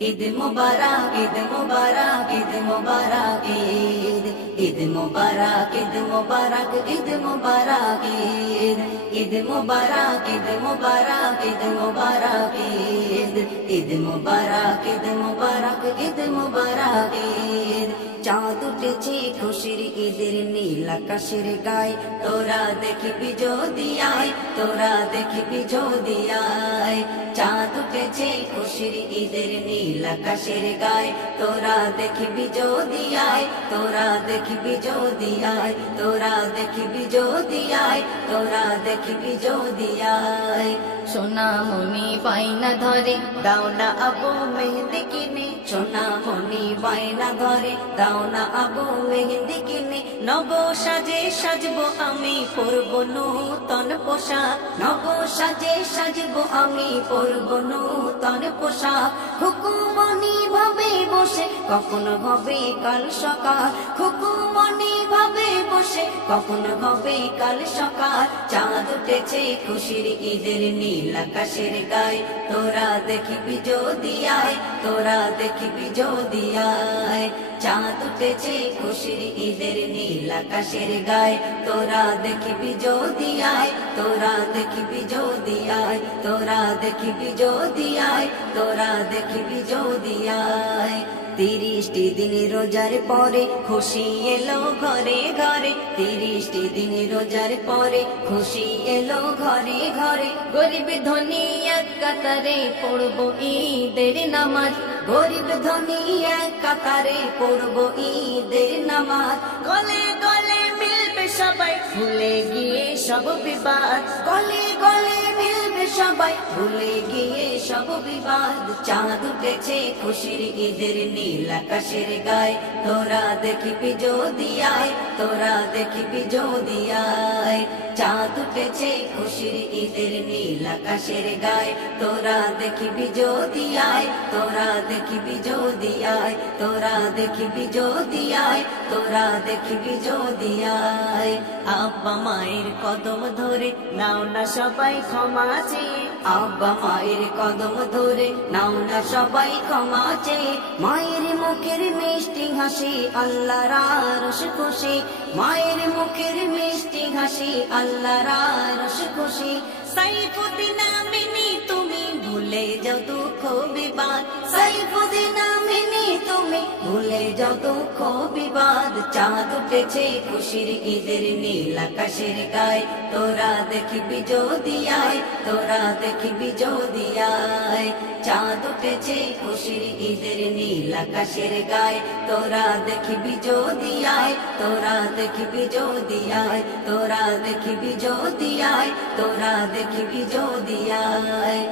ঈদ মুবারক ঈদ মুবারক ঈদ মুবারক ঈদ ঈদ মুবারক ঈদ মুবারক ঈদ মুবারক ঈদ ঈদ মুবারক ঈদ মুবারক ঈদ মুবারক ঈদ ঈদ মুবারক ঈদ মুবারক ঈদ মুবারক ঈদ চাঁদ উঠেছে খুশির ঈদের নীল আকাশের গায়ে তোরা দেখবি যদি আয় তোরা দেখবি যদি আয় চাঁদ উঠেছে খুশির ঈদের নীল আকাশের গায়ে তোরা দেখবি যদি আয় তোরা দেখবি যদি আয় তোরা দেখবি যদি আয় তোরা দেখবি যদি আয় সোনামণি বাইনা ধরে দাও না আবু মেহেদি কিনে সোনামণি বাইনা ধরে দাও না আবু মেহেদি কিনে নব সাজে সাজবো আমি পরব নূতন পোশাক নব সাজে সাজবো আমি পরব নূতন পোশাক খুকুমনি ভাবে বসে কখন হবে কাল সকাল খুকুমনি ভাবে বসে কখন হবে কাল সকাল চাঁদ উঠেছে খুশির ঈদের নীল আকাশের গায়ে তোরা দেখবি যদি আয় তোরা দেখবি যদি আয় চাঁদ উঠেছে খুশির ঈদের নীল আকাশের গায়ে তোরা দেখবি যদি আয় তোরা দেখবি যদি আয় তোরা দেখবি যদি আয় তোরা দেখবি যদি আয় 30টি দিন রোজার পরে খুশি এলো ঘরে ঘরে 30টি দিন রোজার পরে খুশি এলো ঘরে ঘরে গরিব ধনী এক কাতারে পড়বো ঈদের নামাজ গরিব ধনী এক কাতারে পড়বো ঈদের নামাজ গলে গলে মিলবে সবাই ভুলে গিয়ে সব বিবাদ গলে গলে মিলবে সবাই ভুলে গিয়ে সব বিবাদ চাঁদ উঠেছে খুশির ঈদের নীল আকাশের গায়ে তোরা দেখবি যদি আয় তোরা দেখবি যদি আয় চাঁদ উঠেছে খুশির ঈদের নীল আকাশের গায়ে তোরা দেখবি যদি আয় তোরা দেখবি যদি আয় তোরা দেখবি যদি আয় তোরা দেখবি যদি আয় আব্বা মায়ের কদম ধরে নাও না সবাই ক্ষমা চেয়ে আব্বা মায়ের কদম ধরে নাও না সবাই ক্ষমা চেয়ে মায়ের মুখের মিষ্টি হাসি আল্লাহর আরশ খুশি মায়ের মুখের মিষ্টি হাসি আল্লাহর আরশ খুশি সাইফুদ্দিন আমিনী তুমি ভুলে যাও দুঃখ বিবাদ সাইফুদ্দিন আমিনী তুমি ভুলে যাও দুঃখ বিবাদ চাঁদ উঠেছে খুশির ঈদের নীল আকাশের গায়ে তোরা দেখবি যদি আয় তোরা দেখবি যদি আয় চাঁদ উঠেছে খুশির ঈদের নীল আকাশের গায়ে তোরা দেখবি যদি আয় তোরা দেখবি যদি আয় তোরা দেখবি যদি আয় তোরা দেখবি যদি আয়